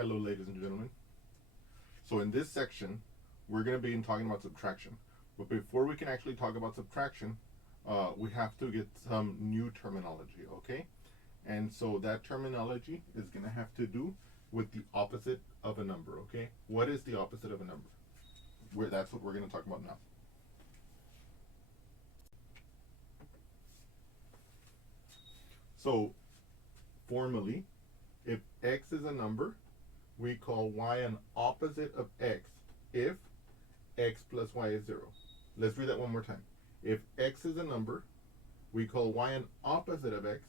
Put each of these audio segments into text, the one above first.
Hello, ladies and gentlemen. So in this section, we're going to be talking about subtraction. But before we can actually talk about subtraction, we have to get some new terminology, okay? And so that terminology is going to have to do with the opposite of a number, okay? What is the opposite of a number? That's what we're going to talk about now. So formally, if x is a number, we call y an opposite of x if x plus y is 0. Let's read that one more time. If x is a number, we call y an opposite of x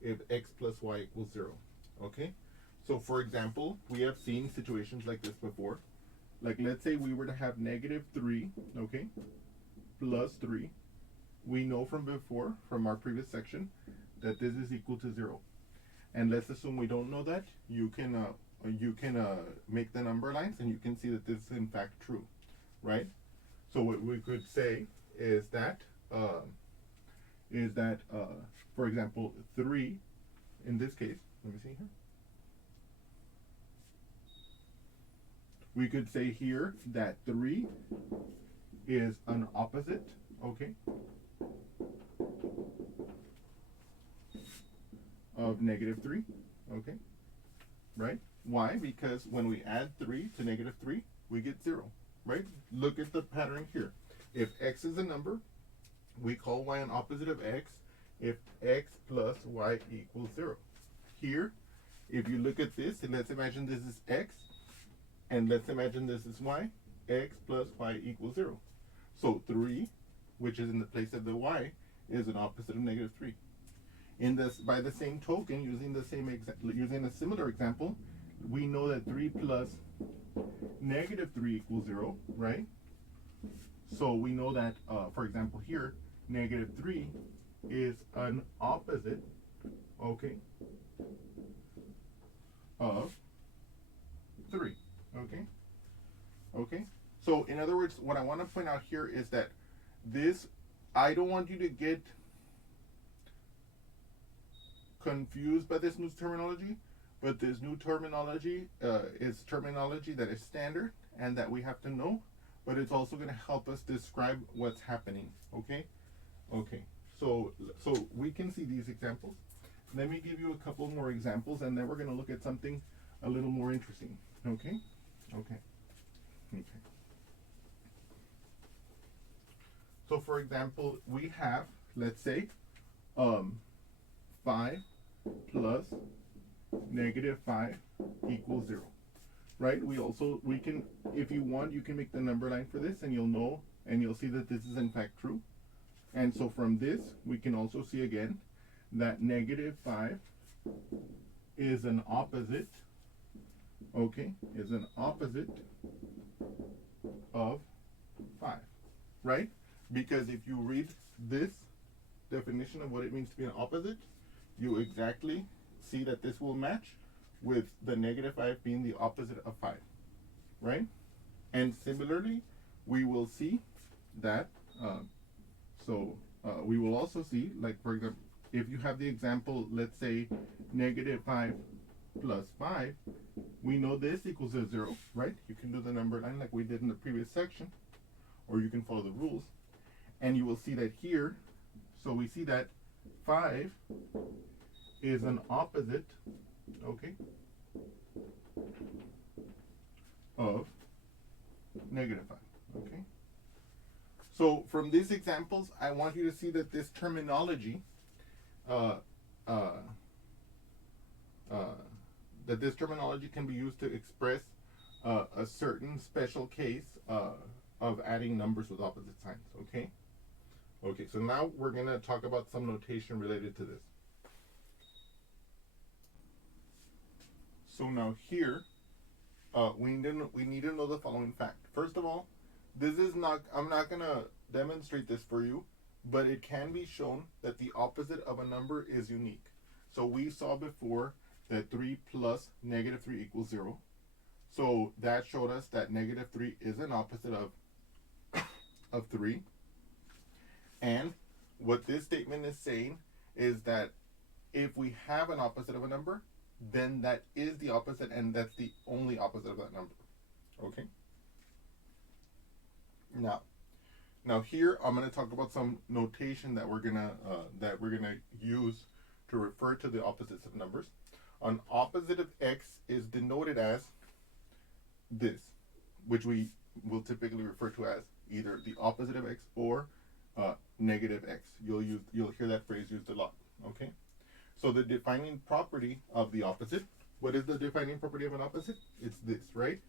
if x plus y equals 0. Okay? So for example, we have seen situations like this before. Like let's say we were to have negative 3, okay, plus 3. We know from before, from our previous section, that this is equal to 0. And let's assume we don't know that. You can make the number lines and you can see that this is in fact true, right? So what we could say is that for example 3 in this case, let me see here. We could say here that 3 is an opposite, okay, of negative 3, okay, right? Why? Because when we add 3 to negative 3, we get 0, right? Look at the pattern here. If x is a number, we call y an opposite of x if x plus y equals 0. Here, if you look at this, and let's imagine this is x, and let's imagine this is y, x plus y equals 0. So 3, which is in the place of the y, is an opposite of negative 3. By the same token, using a similar example, we know that 3 plus negative 3 equals 0, right? So we know that, for example, here, negative 3 is an opposite, okay, of 3, okay? Okay? So in other words, what I want to point out here is that I don't want you to get confused by this new terminology, but this new terminology is terminology that is standard and that we have to know, but it's also going to help us describe what's happening, okay? Okay, so we can see these examples. Let me give you a couple more examples, and then we're going to look at something a little more interesting, okay? Okay. So for example, we have, let's say, 5 plus negative 5 equals 0, right? We can, if you want, you can make the number line for this, and you'll know, and you'll see that this is in fact true. And so from this, we can also see again that negative 5 is an opposite, okay, is an opposite of 5, right? Because if you read this definition of what it means to be an opposite, you exactly see that this will match with the negative 5 being the opposite of 5, right? And similarly, we will see that, we will also see, like for example, if you have the example, let's say negative 5 plus 5, we know this equals a 0, right? You can do the number line like we did in the previous section, or you can follow the rules. And you will see that here, so we see that 5 is an opposite, okay, of negative 5, okay? So from these examples, I want you to see that this terminology, can be used to express a certain special case of adding numbers with opposite signs, okay? Okay, so now we're going to talk about some notation related to this. So now here, we need to know the following fact. First of all, I'm not going to demonstrate this for you, but it can be shown that the opposite of a number is unique. So we saw before that 3 plus negative 3 equals 0. So that showed us that negative 3 is an opposite of 3. And what this statement is saying is that if we have an opposite of a number, then that is the opposite, and that's the only opposite of that number. Okay? Now here I'm going to talk about some notation that we're gonna use to refer to the opposites of numbers. An opposite of x is denoted as this, which we will typically refer to as either the opposite of x or negative x. You'll hear that phrase used a lot. Okay, so the defining property of the opposite. What is the defining property of an opposite? It's this, right?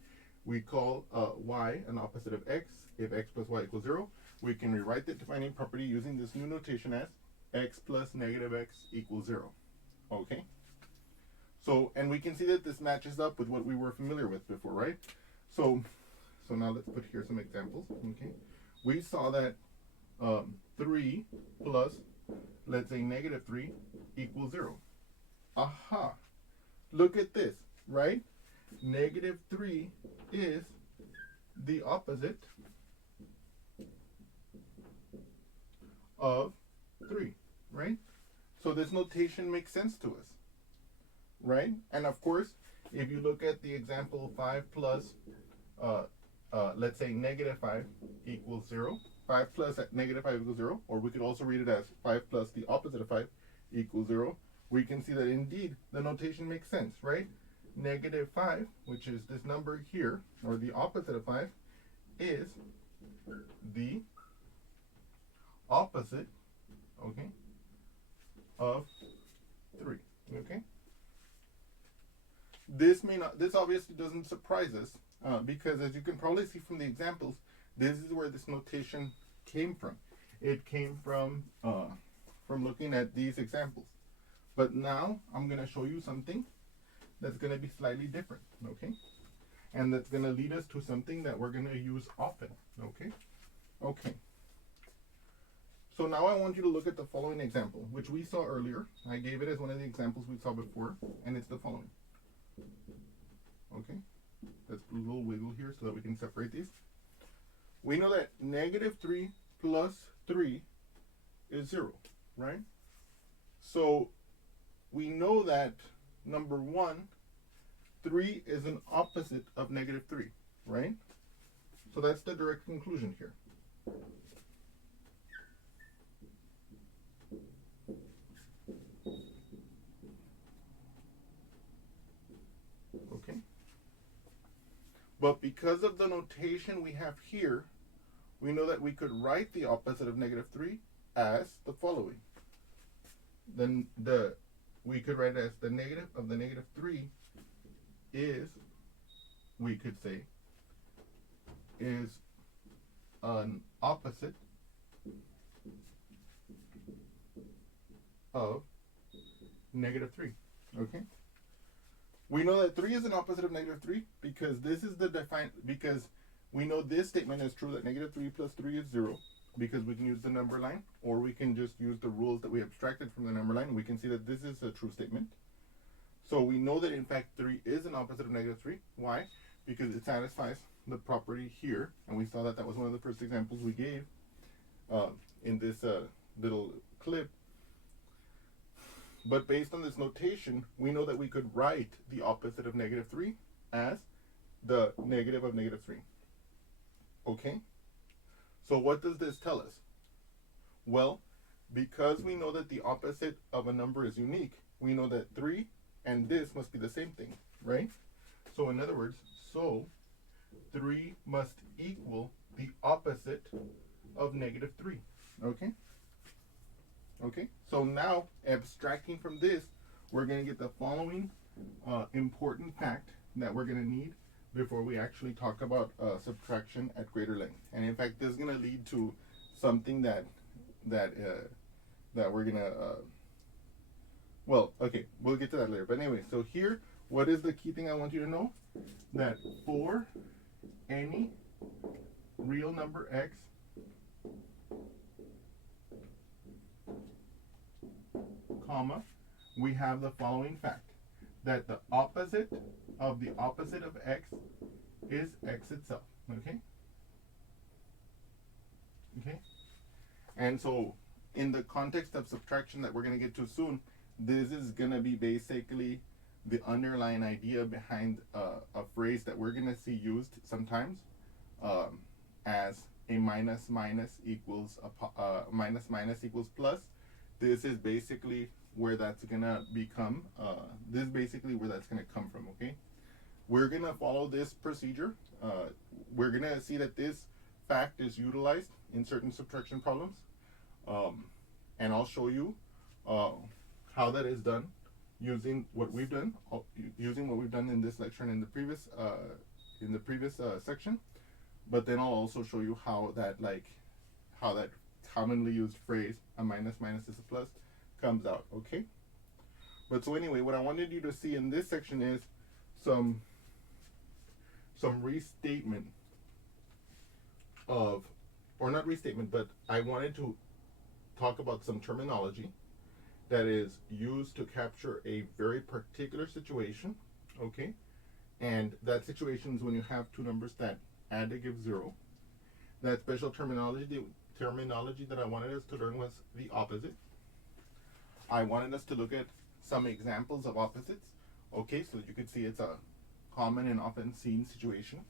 We call y an opposite of x if x plus y equals 0. We can rewrite the defining property using this new notation as x plus negative x equals 0. Okay? So, and we can see that this matches up with what we were familiar with before, right? So now let's put here some examples. Okay? We saw that 3 plus, let's say, negative 3 equals 0. Aha! Look at this, right? Negative 3 is the opposite of 3, right? So this notation makes sense to us, right? And of course, if you look at the example 5 plus, let's say negative 5 equals 0, 5 plus negative 5 equals 0, or we could also read it as 5 plus the opposite of 5 equals 0, we can see that indeed the notation makes sense, right? Negative 5, which is this number here, or the opposite of 5, is the opposite, okay, of 3, okay? This obviously doesn't surprise us, because as you can probably see from the examples, this is where this notation came from. It came from looking at these examples. But now I'm going to show you something that's going to be slightly different, okay? And that's going to lead us to something that we're going to use often, okay? Okay. So now I want you to look at the following example, which we saw earlier. I gave it as one of the examples we saw before, and it's the following. Okay? Let's put a little wiggle here so that we can separate these. We know that negative 3 plus 3 is 0, right? So we know that, number 1, 3 is an opposite of negative 3, right? So that's the direct conclusion here. Okay? But because of the notation we have here, we know that we could write the opposite of negative 3 as the following. Then we could write it as the negative of the negative 3 is, we could say, is an opposite of negative 3. Okay? We know that 3 is an opposite of negative 3 because this is because we know this statement is true, that negative 3 plus 3 is 0, because we can use the number line, or we can just use the rules that we abstracted from the number line. We can see that this is a true statement. So we know that in fact 3 is an opposite of negative 3. Why? Because it satisfies the property here, and we saw that that was one of the first examples we gave in this little clip. But based on this notation, we know that we could write the opposite of negative 3 as the negative of negative 3. Okay? So what does this tell us? Well, because we know that the opposite of a number is unique, we know that 3 and this must be the same thing, right? So in other words, 3 must equal the opposite of negative 3. Okay? Okay, so now abstracting from this, we're going to get the following important fact that we're going to need before we actually talk about subtraction at greater length. And in fact, this is going to lead to something that we're going to, well, okay, we'll get to that later. But anyway, so here, what is the key thing I want you to know? That for any real number x, comma, we have the following fact, that the opposite of the opposite of x is x itself. Okay? Okay? And so in the context of subtraction that we're going to get to soon, this is going to be basically the underlying idea behind a phrase that we're going to see used sometimes as a minus minus equals minus minus equals plus. This is basically where that's going to become, this is basically where that's going to come from, okay? We're going to follow this procedure. We're going to see that this fact is utilized in certain subtraction problems. And I'll show you how that is done using what we've done, in this lecture and in the previous section. But then I'll also show you how that commonly used phrase, a minus minus is a plus, comes out, okay? But so anyway, what I wanted you to see in this section is some restatement of, or not restatement, but I wanted to talk about some terminology that is used to capture a very particular situation, okay? And that situation is when you have two numbers that add to give 0. That special terminology that I wanted us to learn was the opposite. I wanted us to look at some examples of opposites, okay, so that you could see it's a common and often seen situation.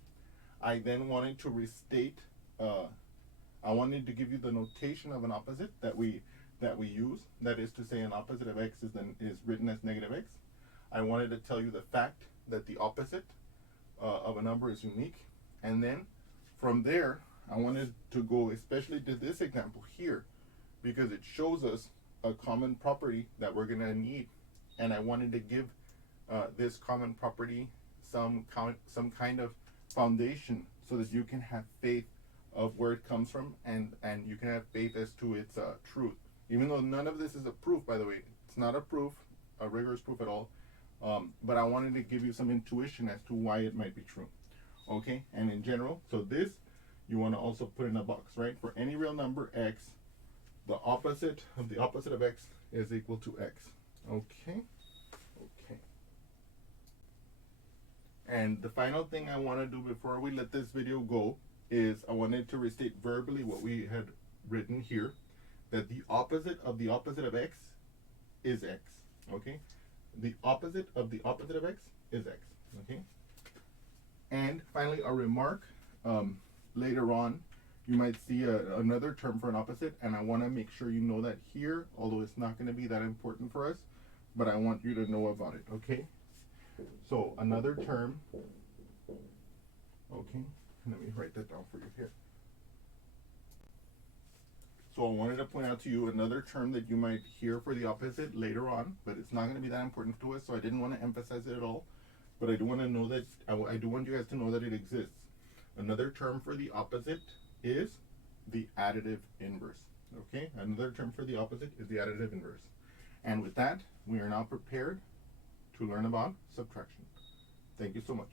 I then wanted to restate, I wanted to give you the notation of an opposite that we use. That is to say, an opposite of x is written as negative x. I wanted to tell you the fact that the opposite of a number is unique. And then from there, I wanted to go especially to this example here, because it shows us a common property that we're going to need. And I wanted to give this common property some kind of foundation so that you can have faith of where it comes from, and you can have faith as to its truth. Even though none of this is a proof, by the way, it's not a proof, a rigorous proof at all. But I wanted to give you some intuition as to why it might be true. Okay, and in general, so this you want to also put in a box, right? For any real number x, the opposite of x is equal to x. Okay. And the final thing I want to do before we let this video go is I wanted to restate verbally what we had written here, that the opposite of x is x. Okay, the opposite of x is x. Okay. And finally, a remark. Later on, you might see another term for an opposite, and I want to make sure you know that here, although it's not going to be that important for us, but I want you to know about it, okay? So another term, okay, let me write that down for you here. So I wanted to point out to you another term that you might hear for the opposite later on, but it's not going to be that important to us, so I didn't want to emphasize it at all. But I do want to know that, I do want you guys to know that it exists. Another term for the opposite is the additive inverse. Okay, another term for the opposite is the additive inverse. And with that, we are now prepared to learn about subtraction. Thank you so much.